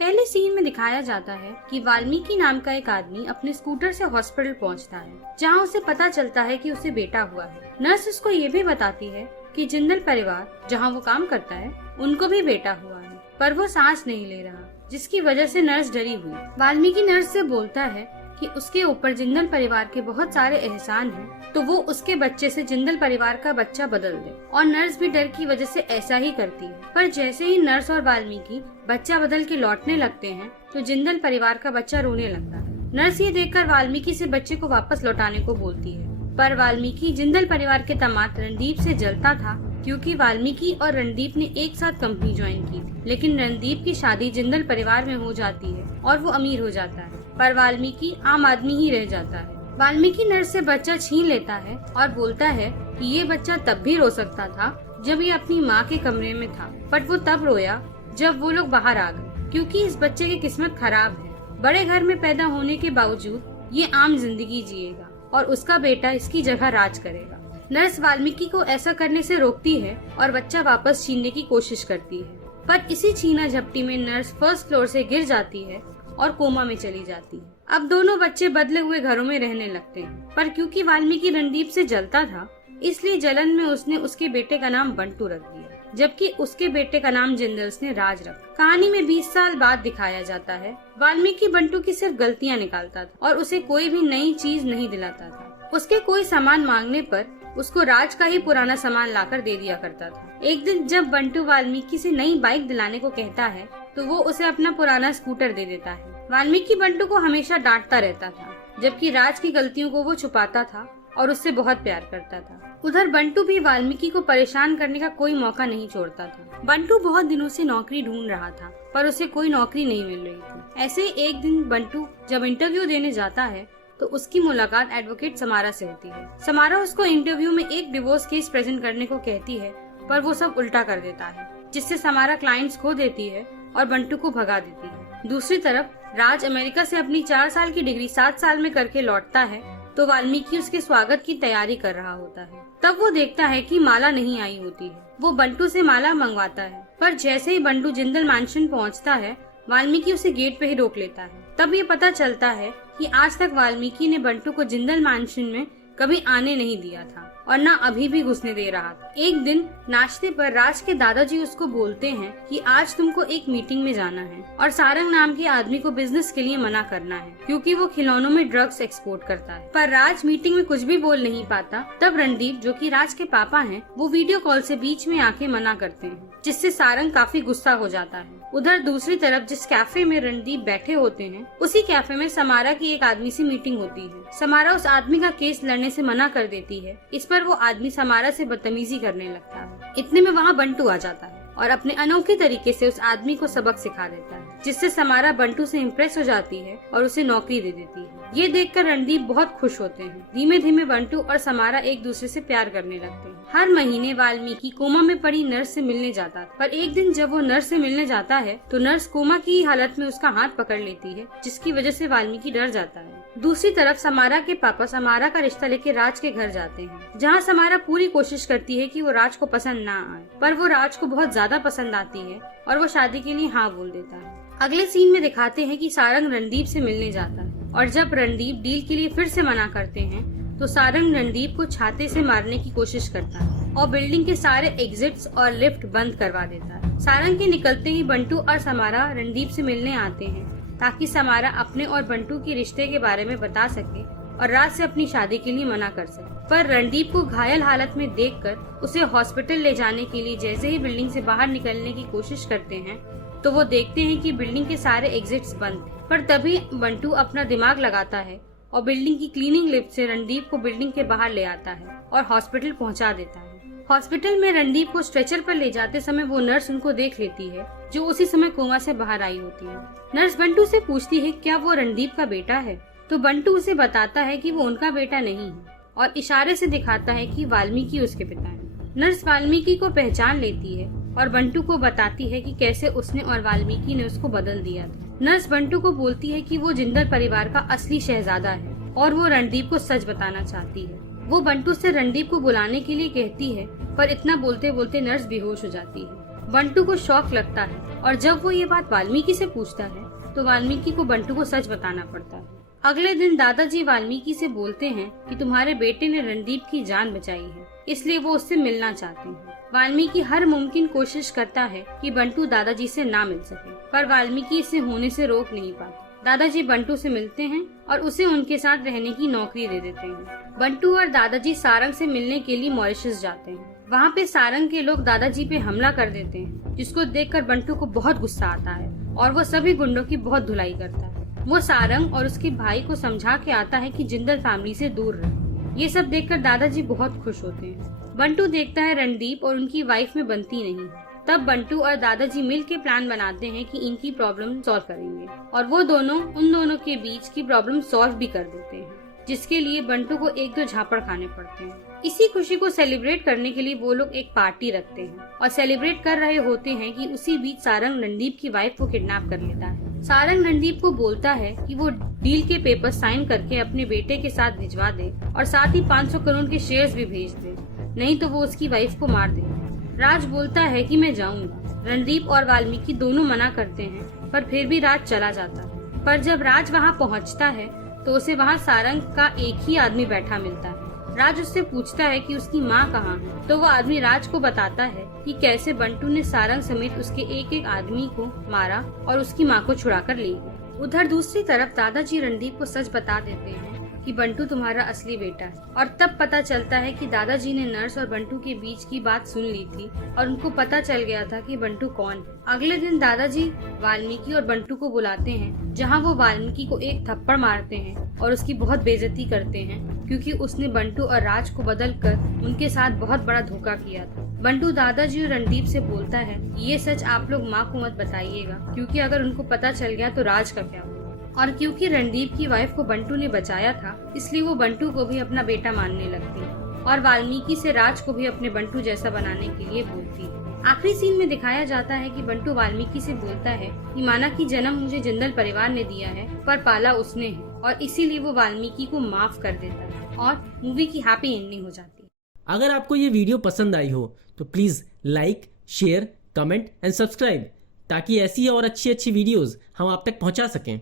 पहले सीन में दिखाया जाता है कि वाल्मीकि नाम का एक आदमी अपने स्कूटर से हॉस्पिटल पहुंचता है, जहां उसे पता चलता है कि उसे बेटा हुआ है। नर्स उसको ये भी बताती है कि जिंदल परिवार जहां वो काम करता है उनको भी बेटा हुआ है, पर वो सांस नहीं ले रहा, जिसकी वजह से नर्स डरी हुई। वाल्मीकि नर्स से बोलता है कि उसके ऊपर जिंदल परिवार के बहुत सारे एहसान हैं, तो वो उसके बच्चे से जिंदल परिवार का बच्चा बदल दे। और नर्स भी डर की वजह से ऐसा ही करती है। पर जैसे ही नर्स और वाल्मीकि बच्चा बदल के लौटने लगते हैं, तो जिंदल परिवार का बच्चा रोने लगता है। नर्स ये देखकर वाल्मीकि से बच्चे को वापस लौटाने को बोलती है, पर वाल्मीकि जिंदल परिवार के दामाद रणदीप से जलता था, क्योंकि वाल्मीकि और रणदीप ने एक साथ कंपनी ज्वाइन की थी। लेकिन रणदीप की शादी जिंदल परिवार में हो जाती है और वो अमीर हो जाता है, पर वाल्मीकि आम आदमी ही रह जाता है। वाल्मीकि नर्स से बच्चा छीन लेता है और बोलता है कि ये बच्चा तब भी रो सकता था जब ये अपनी माँ के कमरे में था, बट वो तब रोया जब वो लोग बाहर आ गए, क्योंकि इस बच्चे की किस्मत खराब है। बड़े घर में पैदा होने के बावजूद ये आम जिंदगी जिएगा और उसका बेटा इसकी जगह राज करेगा। नर्स वाल्मीकि को ऐसा करने से रोकती है और बच्चा वापस छीनने की कोशिश करती है, पर इसी छीना झपटी में नर्स फर्स्ट फ्लोर से गिर जाती है और कोमा में चली जाती है। अब दोनों बच्चे बदले हुए घरों में रहने लगते हैं, पर क्योंकि वाल्मीकि रणदीप से जलता था, इसलिए जलन में उसने उसके बेटे का नाम बंटू रख दिया, जबकि उसके बेटे का नाम जिंदल्स ने राज रखा। कहानी में 20 साल बाद दिखाया जाता है वाल्मीकि बंटू की सिर्फ गलतियाँ निकालता था और उसे कोई भी नई चीज नहीं दिलाता था। उसके कोई सामान मांगने पर उसको राज का ही पुराना सामान लाकर दे दिया करता था। एक दिन जब बंटू वाल्मीकि से नई बाइक दिलाने को कहता है, तो वो उसे अपना पुराना स्कूटर दे देता है। वाल्मीकि बंटू को हमेशा डांटता रहता था, जबकि राज की गलतियों को वो छुपाता था और उससे बहुत प्यार करता था। उधर बंटू भी वाल्मीकि को परेशान करने का कोई मौका नहीं छोड़ता था। बंटू बहुत दिनों से नौकरी ढूंढ रहा था, पर उसे कोई नौकरी नहीं मिल रही थी। ऐसे ही एक दिन बंटू जब इंटरव्यू देने जाता है, तो उसकी मुलाकात एडवोकेट समारा से होती है। समारा उसको इंटरव्यू में एक डिवोर्स केस प्रेजेंट करने को कहती है, पर वो सब उल्टा कर देता है, जिससे समारा क्लाइंट्स खो देती है और बंटू को भगा देती है। दूसरी तरफ राज अमेरिका से अपनी 4 साल की डिग्री 7 साल में करके लौटता है, तो वाल्मीकि उसके स्वागत की तैयारी कर रहा होता है। तब वो देखता है कि माला नहीं आई होती है। वो बंटू से माला मंगवाता है, पर जैसे ही बंटू जिंदल मैंशन पहुंचता है, वाल्मीकि उसे गेट पे ही रोक लेता है। तब ये पता चलता है कि आज तक वाल्मीकि ने बंटू को जिंदल मैंशन में कभी आने नहीं दिया था और ना अभी भी घुसने दे रहा था। एक दिन नाश्ते पर राज के दादाजी उसको बोलते हैं कि आज तुमको एक मीटिंग में जाना है और सारंग नाम के आदमी को बिजनेस के लिए मना करना है, क्योंकि वो खिलौनों में ड्रग्स एक्सपोर्ट करता है। पर राज मीटिंग में कुछ भी बोल नहीं पाता। तब रणदीप, जो कि राज के पापा हैं, वो वीडियो कॉल से बीच में आके मना करते हैं, जिससे सारंग काफी गुस्सा हो जाता है। उधर दूसरी तरफ जिस कैफे में रणदीप बैठे होते हैं, उसी कैफे में समारा की एक आदमी से मीटिंग होती है। समारा उस आदमी का केस लड़ने से मना कर देती है। इस पर वो आदमी समारा से बदतमीजी करने लगता है। इतने में वहाँ बंटू आ जाता है और अपने अनोखे तरीके से उस आदमी को सबक सिखा देता है, जिससे समारा बंटू से इम्प्रेस हो जाती है और उसे नौकरी दे देती है। ये देखकर रणदीप बहुत खुश होते हैं। धीमे धीमे बंटू और समारा एक दूसरे से प्यार करने लगते हैं। हर महीने वाल्मीकि कोमा में पड़ी नर्स से मिलने जाता था, पर एक दिन जब वो नर्स से मिलने जाता है, तो नर्स कोमा की हालत में उसका हाथ पकड़ लेती है, जिसकी वजह से वाल्मीकि डर जाता है। दूसरी तरफ समारा के पापा समारा का रिश्ता लेके राज के घर जाते हैं, जहाँ समारा पूरी कोशिश करती है कि वो राज को पसंद ना आए, पर वो राज को बहुत ज्यादा पसंद आती है और वो शादी के लिए हाँ बोल देता है। अगले सीन में दिखाते हैं कि सारंग रणदीप से मिलने जाता है, और जब रणदीप डील के लिए फिर से मना करते हैं, तो सारंग रणदीप को छाते से मारने की कोशिश करता है और बिल्डिंग के सारे एग्जिट्स और लिफ्ट बंद करवा देता है। सारंग के निकलते ही बंटू और समारा रणदीप से मिलने आते हैं, ताकि समारा अपने और बंटू के रिश्ते के बारे में बता सके और राज से अपनी शादी के लिए मना कर सके। पर रणदीप को घायल हालत में देखकर उसे हॉस्पिटल ले जाने के लिए जैसे ही बिल्डिंग से बाहर निकलने की कोशिश करते हैं, तो वो देखते हैं कि बिल्डिंग के सारे एग्जिट्स बंद हैं। पर तभी बंटू अपना दिमाग लगाता है और बिल्डिंग की क्लीनिंग लिफ्ट से रणदीप को बिल्डिंग के बाहर ले आता है और हॉस्पिटल पहुंचा देता है। हॉस्पिटल में रणदीप को स्ट्रेचर पर ले जाते समय वो नर्स उनको देख लेती है, जो उसी समय कोमा से बाहर आई होती है। नर्स बंटू से पूछती है क्या वो रणदीप का बेटा है, तो बंटू उसे बताता है कि वो उनका बेटा नहीं है और इशारे से दिखाता है कि वाल्मीकि उसके पिता हैं। नर्स वाल्मीकि को पहचान लेती है और बंटू को बताती है कि कैसे उसने और वाल्मीकि ने उसको बदल दिया था। नर्स बंटू को बोलती है कि वो जिंदल परिवार का असली शहजादा है और वो रणदीप को सच बताना चाहती है। वो बंटू से रणदीप को बुलाने के लिए कहती है, पर इतना बोलते बोलते नर्स बेहोश हो जाती है। बंटू को शौक लगता है और जब वो ये बात वाल्मीकि से पूछता है तो वाल्मीकि को बंटू को सच बताना पड़ता है। अगले दिन दादाजी वाल्मीकि से बोलते हैं कि तुम्हारे बेटे ने रणदीप की जान बचाई है, इसलिए वो उससे मिलना चाहते हैं। वाल्मीकि हर मुमकिन कोशिश करता है कि बंटू दादाजी से ना मिल सके, पर वाल्मीकि इसे होने से रोक नहीं पाते। दादाजी बंटू से मिलते हैं और उसे उनके साथ रहने की नौकरी दे देते हैं। बंटू और दादाजी सारंग से मिलने के लिए मॉरिशस जाते हैं। वहाँ पे सारंग के लोग दादाजी पे हमला कर देते हैं, जिसको देखकर बंटू को बहुत गुस्सा आता है और वो सभी गुंडों की बहुत धुलाई करता है। वो सारंग और उसके भाई को समझा के आता है कि जिंदल फैमिली से दूर रहे। ये सब देखकर दादाजी बहुत खुश होते हैं। बंटू देखता है रणदीप और उनकी वाइफ में बनती नहीं। तब बंटू और दादाजी मिल के प्लान बनाते हैं कि इनकी प्रॉब्लम सॉल्व करेंगे और वो दोनों उन दोनों के बीच की प्रॉब्लम सॉल्व भी कर देते हैं, जिसके लिए बंटू को एक दो झापड़ खाने पड़ते हैं। इसी खुशी को सेलिब्रेट करने के लिए वो लोग एक पार्टी रखते हैं और सेलिब्रेट कर रहे होते हैं कि उसी बीच सारंग रणदीप की वाइफ को किडनैप कर लेता है। सारंग रणदीप को बोलता है कि वो डील के पेपर साइन करके अपने बेटे के साथ भिजवा दे और साथ ही 500 करोड़ के शेयर्स भी भेज दे, नहीं तो वो उसकी वाइफ को मार दे। राज बोलता है कि मैं जाऊंगा। रणदीप और वाल्मीकि दोनों मना करते हैं, पर फिर भी राज चला जाता है। पर जब राज वहाँ पहुँचता है तो उसे वहाँ सारंग का एक ही आदमी बैठा मिलता है। राज उससे पूछता है कि उसकी माँ कहाँ है, तो वो आदमी राज को बताता है कि कैसे बंटू ने सारंग समेत उसके एक एक आदमी को मारा और उसकी माँ को छुड़ा कर ले गया। उधर दूसरी तरफ दादाजी रणदीप को सच बता देते हैं कि बंटू तुम्हारा असली बेटा है, और तब पता चलता है कि दादाजी ने नर्स और बंटू के बीच की बात सुन ली थी और उनको पता चल गया था कि बंटू कौन है। अगले दिन दादाजी वाल्मीकि और बंटू को बुलाते हैं, जहां वो वाल्मीकि को एक थप्पड़ मारते हैं और उसकी बहुत बेइज्जती करते हैं, क्योंकि उसने बंटू और राज को बदल कर उनके साथ बहुत बड़ा धोखा किया था। बंटू दादाजी और रणदीप से बोलता है कि ये सच आप लोग माँ को मत बताइएगा, क्योंकि अगर उनको पता चल गया तो राज का क्या होगा। और क्योंकि रणदीप की वाइफ को बंटू ने बचाया था, इसलिए वो बंटू को भी अपना बेटा मानने लगती है और वाल्मीकि से राज को भी अपने बंटू जैसा बनाने के लिए बोलती है। आखिरी सीन में दिखाया जाता है कि बंटू वाल्मीकि से बोलता है कि माना कि जन्म मुझे जिंदल परिवार ने दिया है, पर पाला उसने है, और इसीलिए वो वाल्मीकि को माफ कर देता है और मूवी की हैप्पी एंडिंग हो जाती है। अगर आपको ये वीडियो पसंद आई हो तो please like, share, comment and subscribe, ताकि ऐसी और अच्छी वीडियोस हम आप तक पहुंचा सकें।